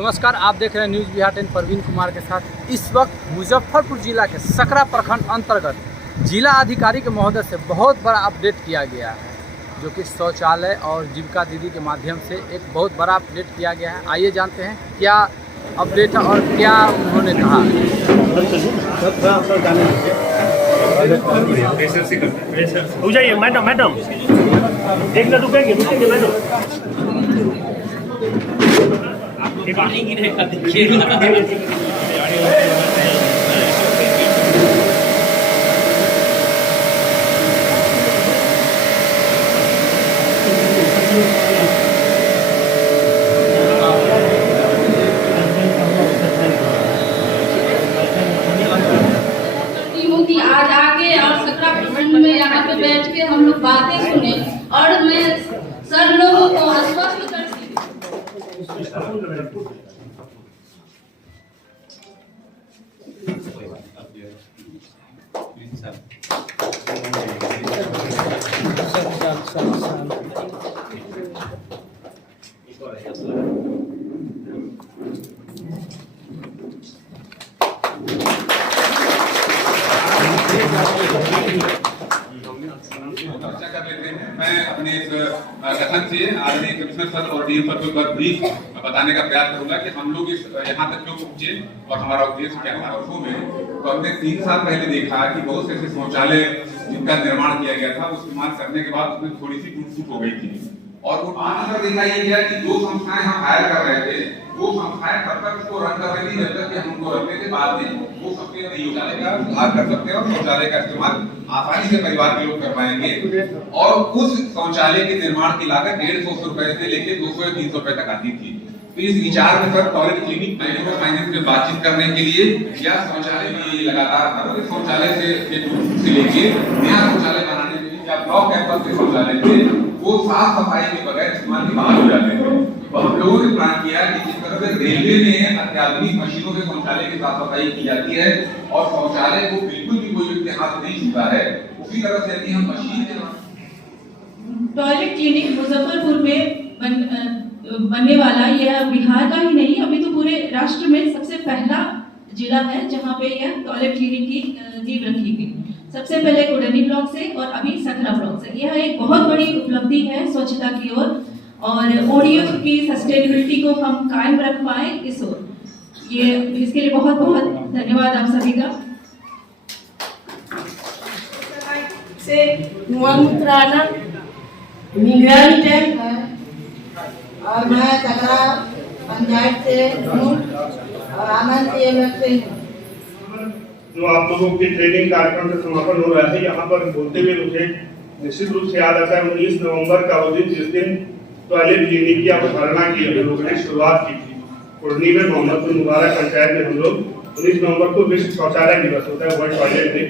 नमस्कार, आप देख रहे हैं न्यूज़ बिहार 10 परवीन कुमार के साथ। इस वक्त मुजफ्फरपुर जिला के सकरा प्रखंड अंतर्गत जिला अधिकारी के महोदय से बहुत बड़ा अपडेट किया गया है, जो कि शौचालय और जीविका दीदी के माध्यम से एक बहुत बड़ा अपडेट किया गया है। आइए जानते हैं क्या अपडेट है और क्या उन्होंने कहा। हो जाइए मैडम एक मिनट रुकेंगे मैडम। पानी गिरेगा देखिएगा। आज आके और सकरा प्रखंड में यहाँ पे बैठ के हम लोग बातें सुने और मैं सर लोगों को आश्वस्त कर चर्चा कर लेते हैं। मैं अपने इस कथन से आदरणीय कमिश्नर सर और डीएम सर को एक बार ब्रीफ बताने का प्रयास करूंगा कि हम लोग इस यहाँ तक क्यों पहुंचे और हमारा उद्देश्य क्या था। उसमें तो हमने 3 साल पहले देखा कि बहुत से ऐसे शौचालय जिनका निर्माण किया गया था, उस निर्माण करने के बाद उसमें थोड़ी सी टूट फूट हो गई थी और वो आगे देखा ये गया कि जो संस्थाएं हम हायर कर रहे थे वो संस्थाएं तब तक उसको रन कर रही थी जब तक कि हम उनको रखते थे। बाद में वो सबके शौचालय का सुधार कर सकते हैं और शौचालय का इस्तेमाल आसानी से परिवार के लोग कर पाएंगे। और उस शौचालय के निर्माण की लागत 150 रुपए से लेके 200 या 300 रुपए तक आती थी। तो इस विचार में sir toilet clinic micro finance में बातचीत करने के लिए या शौचालय में लगातार शौचालय से लेके नया शौचालय बनाने के लिए या ब्लॉक कैंपस के शौचालय थे वो साफ सफाई के बगैर इस्तेमाल के बाहर हो जाते थे। तो हम लोगों ने प्लान किया कि जिस तरह से रेलवे में अत्याधुनिक मशीनों से शौचालय की साफ सफाई की जाती है और शौचालय को बिल्कुल भी कोई व्यक्ति हाथ नहीं छूता है, उसी तरह से यदि हम मशीन के टॉयलेट क्लिनिक मुजफ्फरपुर में बनने वाला यह बिहार का ही नहीं, अभी तो पूरे राष्ट्र में सबसे पहला जिला है जहां पे यह टॉयलेट क्लिनिक की नींव रखी गई। सबसे पहले कोडनी ब्लॉक से और अभी सकरा ब्लॉक से। यह एक बहुत बड़ी उपलब्धि है स्वच्छता की ओर और ओडीएफ की सस्टेनेबिलिटी को हम कायम रख पाए इस ओर। ये इसके लिए बहुत बहुत धन्यवाद आप सभी का। से मुद्राना मिलियन टैंक है और मैं सकरा पंचायत से हूँ और आनंद से जो आप लोगों के ट्रेनिंग कार्यक्रम का समापन हो रहा है, यहाँ पर बोलते हुए मुझे निश्चित रूप से याद आता है 19 नवंबर का वो दिन जिस दिन टॉयलेट क्लिनिक की अवधारणा की हम लोगों ने शुरुआत की थी। कुर्नी में मोहम्मदपुर मुबारक पंचायत में हम लोग 19 नवंबर को विश्व शौचालय दिवस होता है, वर्ल्ड टॉयलेट डे।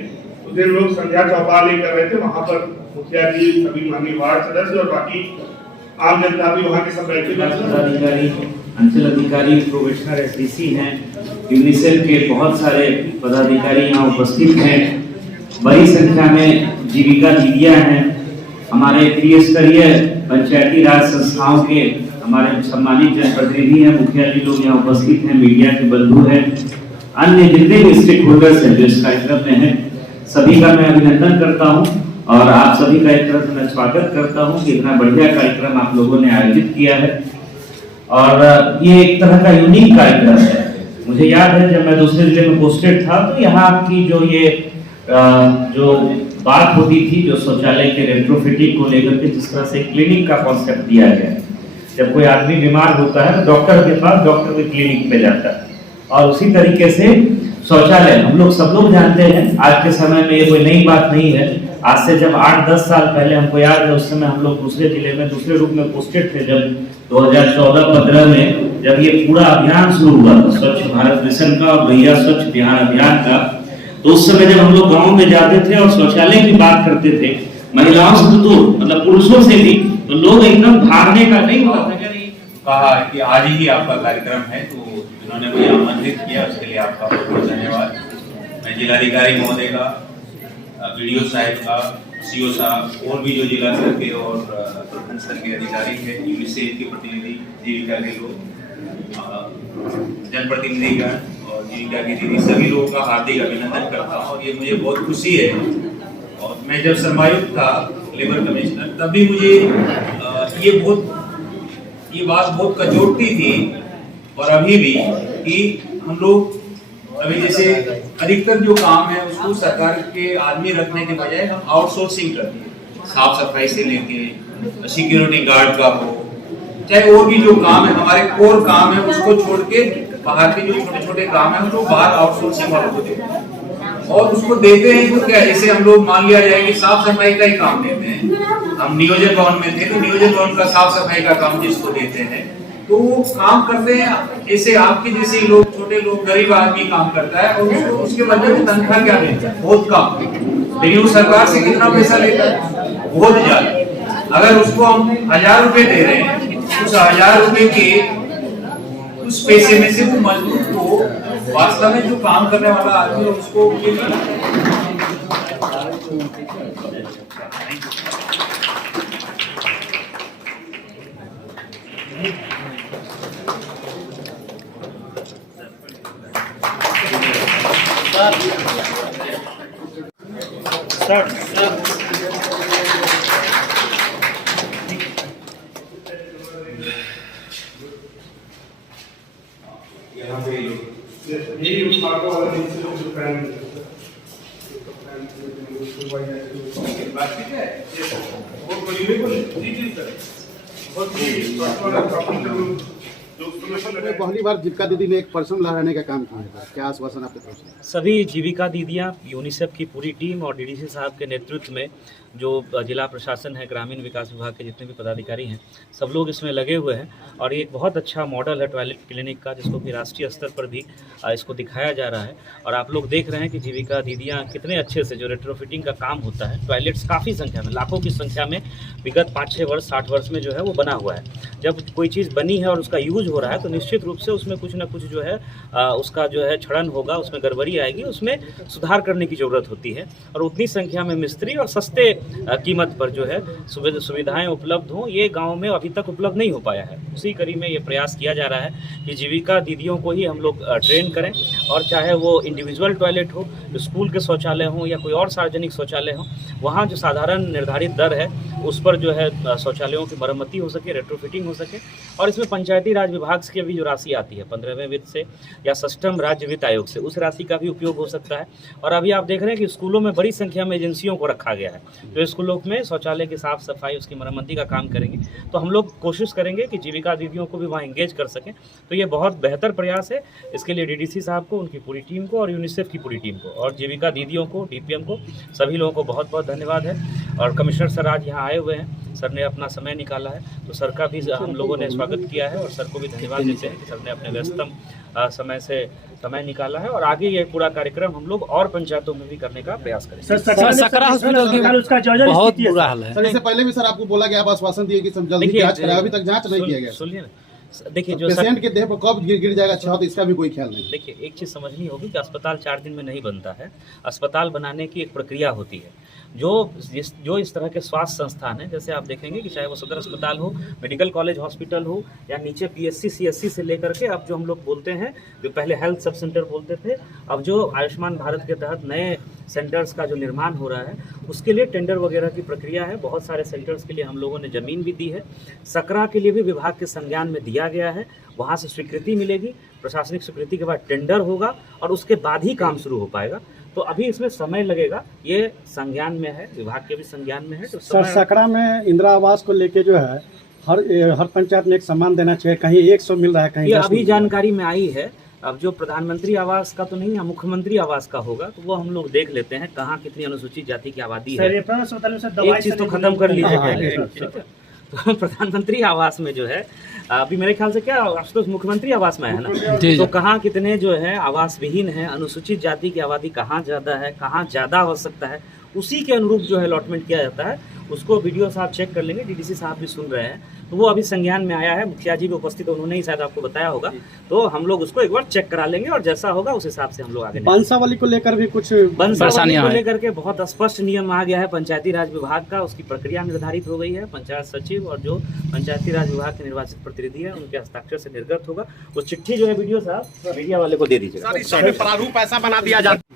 उस दिन लोग संध्या चौपाल कर रहे थे, वहाँ पर मुखिया जी, सभी माननीय वार्ड सदस्य और बाकी आम जनता भी वहाँ के सब बैठे। अंचल अधिकारी, प्रोबेशनर, एसडीसी हैं, यूनिसेफ के बहुत सारे पदाधिकारी यहाँ उपस्थित हैं। बड़ी संख्या में जीविका दीदियाँ हैं। हमारे त्रिस्तरीय पंचायती राज संस्थाओं के हमारे सम्मानित जनप्रतिनिधि हैं, मुखिया जी लोग यहाँ उपस्थित हैं, मीडिया के बंधु हैं, अन्य जितने भी स्टेक होल्डर्स हैं जो इस कार्यक्रम में हैं, सभी का मैं अभिनंदन करता हूँ और आप सभी का एक तरह से मैं स्वागत करता हूँ कि इतना बढ़िया कार्यक्रम आप लोगों ने आयोजित किया है। और ये एक तरह का यूनिक कार्यक्रम है। मुझे याद है जब मैं दूसरे जिले में पोस्टेड था तो यहाँ की जो बात होती थी, जो शौचालय के रेट्रोफिटिंग को लेकर के जिस तरह से क्लिनिक का कॉन्सेप्ट दिया गया, जब कोई आदमी बीमार होता है तो डॉक्टर के पास, डॉक्टर के क्लिनिक पे जाता है। और उसी तरीके से शौचालय हम लोग सब लोग जानते हैं, आज के समय में ये कोई नई बात नहीं है। आज से जब 8-10 साल पहले हमको याद है, उस समय हम लोग दूसरे जिले में दूसरे रूप में पोस्टेड थे। जब 2014-15 में जब ये पूरा अभियान शुरू हुआ था स्वच्छ भारत मिशन का और भैया स्वच्छ बिहार अभियान का, तो उस समय जब हम लोग गाँव में जाते थे और शौचालय की बात करते थे, महिलाओं से तो मतलब पुरुषों से भी, तो लोग एकदम भागने का नहीं हुआ था। कहा कि आज ही आपका कार्यक्रम है, तो जिन्होंने मुझे आमंत्रित किया उसके लिए आपका बहुत बहुत धन्यवाद। मैं जिलाधिकारी महोदय का, वीडियो साहब का, सीओ साहब और भी जो जिला स्तर के और प्रखंड स्तर के अधिकारी हैं, यूनिसेफ के प्रतिनिधि, जीविका के लोग, जनप्रतिनिधिगण और जीविका की दीदी सभी लोगों का हार्दिक अभिनंदन करता हूँ। और ये मुझे बहुत खुशी है। और मैं जब श्रमायुक्त था लेबर कमिश्नर, तभी मुझे ये बात बहुत कचोटती थी और अभी भी कि हम लोग अभी जैसे अधिकतर जो काम है उसको सरकार के आदमी रखने के बजाय हम आउटसोर्सिंग करते हैं। साफ सफाई से लेके सिक्योरिटी गार्ड का हो, चाहे और भी जो काम है हमारे कोर काम है उसको छोड़ के बाहर के जो छोटे छोटे काम है उनको बाहर आउटसोर्सिंग वालों को देते हैं। और उसको देते हैं तो क्या, जैसे हम लोग मान लिया जाए कि साफ सफाई का ही काम देते हैं। हम नियोजन भवन में थे तो नियोजन भवन का साफ सफाई का काम जिसको देते हैं तो वो काम करते हैं। जैसे आपके जैसे लोग, छोटे लोग, गरीब आदमी काम करता है और उसको उसके बदले में तनख्वाह क्या देता है, बहुत कम। लेकिन वो सरकार से कितना पैसा लेता है, बहुत ज्यादा। अगर उसको हम 1000 रुपए दे रहे हैं, उस 1000 रुपए के उस पैसे में से वो मजदूर को वास्तव में जो काम करने वाला आदमी है उसको यहाँ पे यही उस मार्को वाला नीचे जो फैन बातचीत है वो बिल्कुल जी सर पहली बार जीविका दीदी ने एक पर्सन लहराने का काम किया था, क्या आश्वासन आपके तरफ से? सभी जीविका दीदियाँ, यूनिसेफ की पूरी टीम और डीडीसी साहब के नेतृत्व में जो जिला प्रशासन है, ग्रामीण विकास विभाग के जितने भी पदाधिकारी हैं, सब लोग इसमें लगे हुए हैं। और ये एक बहुत अच्छा मॉडल है टॉयलेट क्लिनिक का, जिसको कि राष्ट्रीय स्तर पर भी इसको दिखाया जा रहा है। और आप लोग देख रहे हैं कि जीविका दीदियाँ कितने अच्छे से जो रेट्रोफिटिंग का काम होता है, टॉयलेट्स काफ़ी संख्या में, लाखों की संख्या में विगत 5-6 वर्ष 60 वर्ष में जो है वो बना हुआ है। जब कोई चीज़ बनी है और उसका यूज हो रहा है तो निश्चित रूप से उसमें कुछ ना कुछ जो है उसका जो है क्षरण होगा, उसमें गड़बड़ी आएगी, उसमें सुधार करने की ज़रूरत होती है। और उतनी संख्या में मिस्त्री और सस्ते कीमत पर जो है सुविधाएं उपलब्ध हों, ये गांव में अभी तक उपलब्ध नहीं हो पाया है। उसी कड़ी में ये प्रयास किया जा रहा है कि जीविका दीदियों को ही हम लोग ट्रेन करें, और चाहे वो इंडिविजुअल टॉयलेट हो, स्कूल के शौचालय हों या कोई और सार्वजनिक शौचालय हो, वहाँ जो साधारण निर्धारित दर है उस पर जो है शौचालयों की मरम्मती हो सके, रेट्रोफिटिंग हो सके। और इसमें पंचायती राज विभाग की भी जो राशि आती है 15वें वित्त से या षष्ठम राज्य वित्त आयोग से, उस राशि का भी उपयोग हो सकता है। और अभी आप देख रहे हैं कि स्कूलों में बड़ी संख्या में एजेंसियों को रखा गया है जो स्कूलों में शौचालय की साफ सफाई, उसकी मरम्मती का काम करेंगे। तो हम लोग कोशिश करेंगे कि जीविका दीदियों को भी वहाँ इंगेज कर सकें। तो ये बहुत बेहतर प्रयास है। इसके लिए डीडीसी साहब को, उनकी पूरी टीम को और यूनिसेफ की पूरी टीम को और जीविका दीदियों को, डीपीएम को, सभी लोगों को बहुत बहुत धन्यवाद है। और कमिश्नर सर आज यहाँ आए हुए हैं, सर ने अपना समय निकाला है, तो सर का भी हम लोगों ने स्वागत किया है और सर को भी धन्यवाद देते हैं कि सर ने अपने व्यस्तम समय से समय निकाला है। और आगे ये पूरा कार्यक्रम हम लोग और पंचायतों में भी करने का प्रयास करेंगे। सकरा हॉस्पिटल का बहुत बुरा हाल है। सर इससे पहले भी सर आपको बोला गया, आप आश्वासन दिए कि जल्दी जांच कराएं, अभी तक जांच नहीं किया गया। सुनिए ना, देखिए जो पेशेंट के देह पर कब गिर जाएगा छत, इसका भी कोई ख्याल नहीं। देखिए एक चीज़ समझनी होगी कि अस्पताल 4 दिन में नहीं बनता है। अस्पताल बनाने की एक प्रक्रिया होती है। जो इस तरह के स्वास्थ्य संस्थान हैं, जैसे आप देखेंगे कि चाहे वो सदर अस्पताल हो, मेडिकल कॉलेज हॉस्पिटल हो, या नीचे पीएससी सीएससी से लेकर के अब जो हम लोग बोलते हैं, जो पहले हेल्थ सब सेंटर बोलते थे, अब जो आयुष्मान भारत के तहत नए सेंटर्स का जो निर्माण हो रहा है, उसके लिए टेंडर वगैरह की प्रक्रिया है। बहुत सारे सेंटर्स के लिए हम लोगों ने ज़मीन भी दी है। सकरा के लिए भी विभाग के संज्ञान में दिया गया है, वहाँ से स्वीकृति मिलेगी, प्रशासनिक स्वीकृति के बाद टेंडर होगा और उसके बाद ही काम शुरू हो पाएगा। तो अभी इसमें समय लगेगा, ये संज्ञान में है, विभाग के भी संज्ञान में है। तो सर सकरा में इंदिरा आवास को लेके जो है हर पंचायत में एक सम्मान देना चाहिए, कहीं 100 मिल रहा है, कहीं ये अभी जानकारी में आई है। अब जो प्रधानमंत्री आवास का तो नहीं है, मुख्यमंत्री आवास का होगा, तो वो हम लोग देख लेते हैं कहाँ कितनी अनुसूचित जाति की आबादी है। एक चीज़ तो खत्म कर लीजिए पहले। तो प्रधानमंत्री आवास में जो है अभी मेरे ख्याल से क्या आशुतोष मुख्यमंत्री आवास में है ना, तो कहाँ कितने जो है आवास विहीन है, अनुसूचित जाति की आबादी कहाँ ज़्यादा है, कहाँ ज़्यादा आवश्यकता है, उसी के अनुरूप जो है अलॉटमेंट किया जाता है। उसको वीडियो साहब चेक कर लेंगे, डीडीसी साहब भी सुन रहे हैं, तो वो अभी संज्ञान में आया है, मुखिया जी भी उपस्थित, उन्होंने ही शायद आपको बताया होगा, तो हम लोग उसको एक बार चेक करा लेंगे और जैसा होगा उस हिसाब से हम लोग आगे बंसावली को लेकर भी कुछ बंसावली को लेकर के बहुत स्पष्ट नियम आ गया है पंचायती राज विभाग का, उसकी प्रक्रिया निर्धारित हो गई है। पंचायत सचिव और जो पंचायती राज विभाग के निर्वाचित प्रतिनिधि है उनके हस्ताक्षर से निर्गत होगा। वो चिट्ठी जो है वीडियो साहब मीडिया वाले को दे दीजिएगा। प्रारूप ऐसा बना दिया जाता है।